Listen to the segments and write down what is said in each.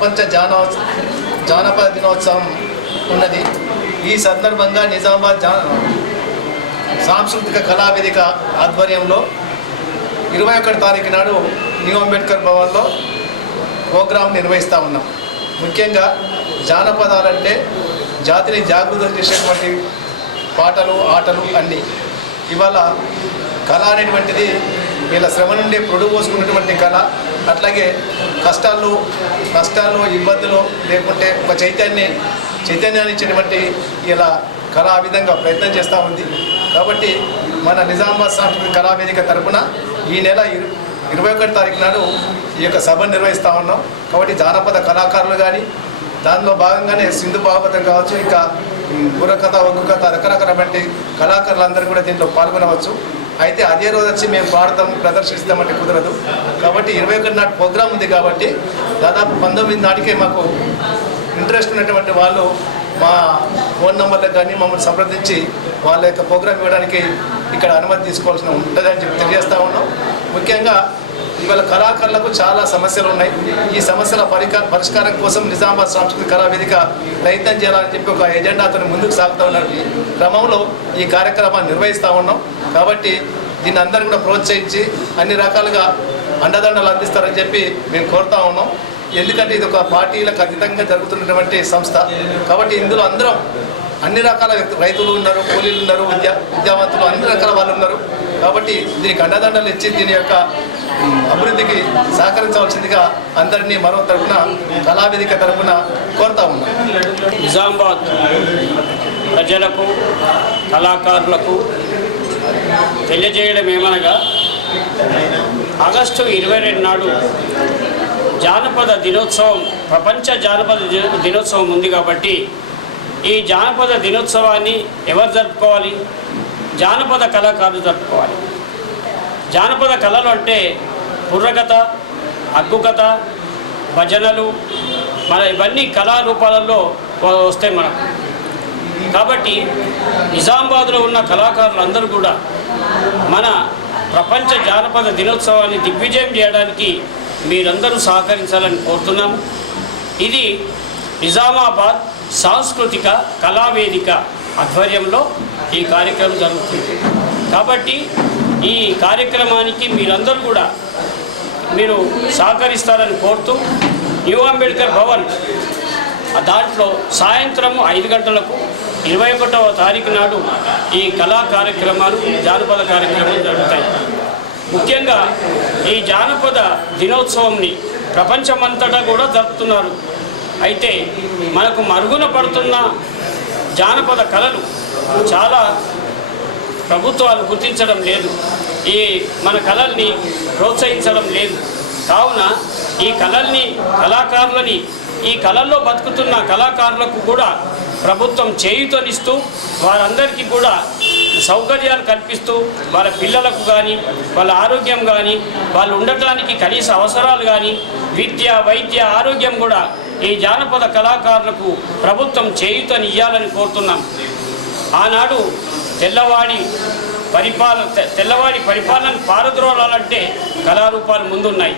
ప్రపంచ జాన జానపద దినోత్సవం ఉన్నది. ఈ సందర్భంగా నిజామాబాద్ జా సాంస్కృతిక కళావేదిక ఆధ్వర్యంలో ఇరవై ఒకటి తారీఖు నాడు న్యూ అంబేద్కర్ భవన్లో ప్రోగ్రాం నిర్వహిస్తూ ఉన్నాం. ముఖ్యంగా జానపదాలంటే జాతిని జాగృతం చేసేటువంటి పాటలు ఆటలు అన్నీ. ఇవాళ కళ అనేటువంటిది వీళ్ళ శ్రమ నుండి పొడుగు పోసుకున్నటువంటి కళ. అట్లాగే కష్టాలు నష్టాలు ఇబ్బందులు లేకుంటే ఒక చైతన్య చైతన్యాన్ని ఇచ్చినటువంటి ఇలా కళా విధంగా ప్రయత్నం చేస్తూ ఉంది. కాబట్టి మన నిజామాబాద్ సాంస్కృతిక కళావేదిక తరఫున ఈ నెల ఇరు- ఇరవై ఒకటి తారీఖు నాడు ఈ యొక్క సభను నిర్వహిస్తూ ఉన్నాం. కాబట్టి జానపద కళాకారులు కానీ దానిలో భాగంగానే సింధు భాగవతం కావచ్చు ఇంకా బుర్రకథ ఒగ్గు కథ రకరకాలటువంటి కళాకారులందరూ కూడా దీంట్లో పాల్గొనవచ్చు. అయితే అదే రోజు వచ్చి మేము పాడతాం ప్రదర్శిస్తామంటే కుదరదు. కాబట్టి ఇరవై ఒకటి నాటి ప్రోగ్రామ్ ఉంది కాబట్టి దాదాపు పంతొమ్మిది నాటికే మాకు ఇంట్రెస్ట్ ఉన్నటువంటి వాళ్ళు మా ఫోన్ నెంబర్లకు కానీ మమ్మల్ని సంప్రదించి వాళ్ళ యొక్క ప్రోగ్రామ్ ఇవ్వడానికి ఇక్కడ అనుమతి తీసుకోవాల్సిన ఉంటుందని చెప్పి తెలియజేస్తా ఉన్నాం. ముఖ్యంగా ఇవాళ కళాకారులకు చాలా సమస్యలు ఉన్నాయి ఈ సమస్యల పరిక పరిష్కారం కోసం నిజామాబాద్ సాంస్కృతిక కళావేదిక ప్రయత్నం చేయాలని చెప్పి ఒక ఎజెండాతో ముందుకు సాగుతూ ఉన్నారు. క్రమంలో ఈ కార్యక్రమాన్ని నిర్వహిస్తూ ఉన్నాం. కాబట్టి దీన్ని అందరూ కూడా ప్రోత్సహించి అన్ని రకాలుగా అండదండలు అందిస్తారని చెప్పి మేము కోరుతా ఉన్నాం. ఎందుకంటే ఇది ఒక పార్టీలకు అతీతంగా జరుగుతున్నటువంటి సంస్థ. కాబట్టి ఇందులో అందరం అన్ని రకాల వ్యక్తులు రైతులు ఉన్నారు కూలీలు ఉన్నారు విద్యా విద్యావంతులు అన్ని రకాల వాళ్ళు ఉన్నారు. కాబట్టి దీనికి అండదండలు ఇచ్చి దీని యొక్క అభివృద్ధికి సహకరించవలసిందిగా అందరినీ మరో తరపున కళావేదిక తరఫున కోరుతా ఉన్నాం. నిజామాబాద్ ప్రజలకు కళాకారులకు తెలియజేయడం ఏమనగా ఆగస్టు ఇరవై రెండు నాడు జానపద దినోత్సవం ప్రపంచ జానపద దినోత్సవం ఉంది కాబట్టి ఈ జానపద దినోత్సవాన్ని ఎవరు జరుపుకోవాలి? జానపద కళాకారులు జరుపుకోవాలి. జానపద కళలు అంటే బుర్రకథ అగ్గుకథ భజనలు మన ఇవన్నీ కళారూపాలలో వస్తాయి మనకు. కాబట్టి నిజామాబాద్లో ఉన్న కళాకారులందరూ కూడా మన ప్రపంచ జానపద దినోత్సవాన్ని దిగ్విజయం చేయడానికి మీరందరూ సహకరించాలని కోరుతున్నాము. ఇది నిజామాబాద్ సాంస్కృతిక కళావేదిక ఆధ్వర్యంలో ఈ కార్యక్రమం జరుగుతుంది. కాబట్టి ఈ కార్యక్రమానికి మీరందరూ కూడా మీరు సహకరిస్తారని కోరుతూ న్యూ అంబేద్కర్ భవన్ దాంట్లో సాయంత్రం ఐదు గంటలకు ఇరవై ఒకటవ తారీఖు నాడు ఈ కళా కార్యక్రమాలు జానపద కార్యక్రమాలు జరుగుతాయి. ముఖ్యంగా ఈ జానపద దినోత్సవంని ప్రపంచమంతటా కూడా జరుపుతున్నారు. అయితే మనకు మరుగున పడుతున్న జానపద కళలు చాలా ప్రభుత్వాలు గుర్తించడం లేదు. ఈ మన కళల్ని ప్రోత్సహించడం లేదు. కావున ఈ కళల్ని కళాకారులని ఈ కళల్లో బతుకుతున్న కళాకారులకు కూడా ప్రభుత్వం చేయుతనిస్తూ వారందరికీ కూడా సౌకర్యాలు కల్పిస్తూ వాళ్ళ పిల్లలకు కానీ వాళ్ళ ఆరోగ్యం కానీ వాళ్ళు ఉండటానికి కనీస అవసరాలు కానీ విద్య వైద్య ఆరోగ్యం కూడా ఈ జానపద కళాకారులకు ప్రభుత్వం చేయుతనియ్యాలని కోరుతున్నాం. ఆనాడు తెల్లవాడి పరిపాలన తె- తెల్లవాడి పరిపాలన పారద్రోలాలంటే కళారూపాలు ముందున్నాయి.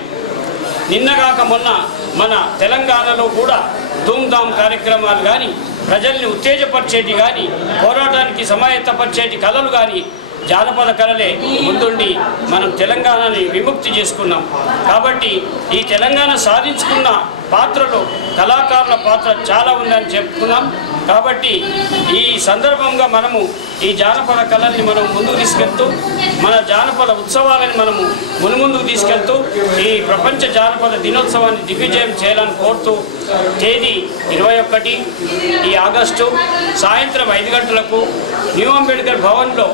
నిన్నగాక మొన్న మన తెలంగాణలో కూడా ధూమ్ధామ్ కార్యక్రమాలు కానీ ప్రజల్ని ఉత్తేజపరిచేటి కానీ పోరాటానికి సమాయత్తపరిచేటి కళలు కానీ జానపద కళలే ముందుండి మనం తెలంగాణని విముక్తి చేసుకున్నాం. కాబట్టి ఈ తెలంగాణ సాధించుకున్న పాత్రలో కళాకారుల పాత్ర చాలా ఉందని చెప్పుకున్నాం. కాబట్టి ఈ సందర్భంగా మనము ఈ జానపద కళల్ని మనం ముందుకు తీసుకెళ్తూ మన జానపద ఉత్సవాలని మనము మునుముందుకు తీసుకెళ్తూ ఈ ప్రపంచ జానపద దినోత్సవాన్ని దిగ్విజయం చేయాలని కోరుతూ తేదీ ఇరవై ఒకటి ఈ ఆగస్టు సాయంత్రం ఐదు గంటలకు న్యూ అంబేద్కర్ భవన్లో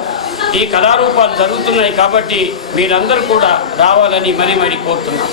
ఈ కళారూపాలు జరుగుతున్నాయి కాబట్టి మీరందరూ కూడా రావాలని మరీ మరీ కోరుతున్నాం.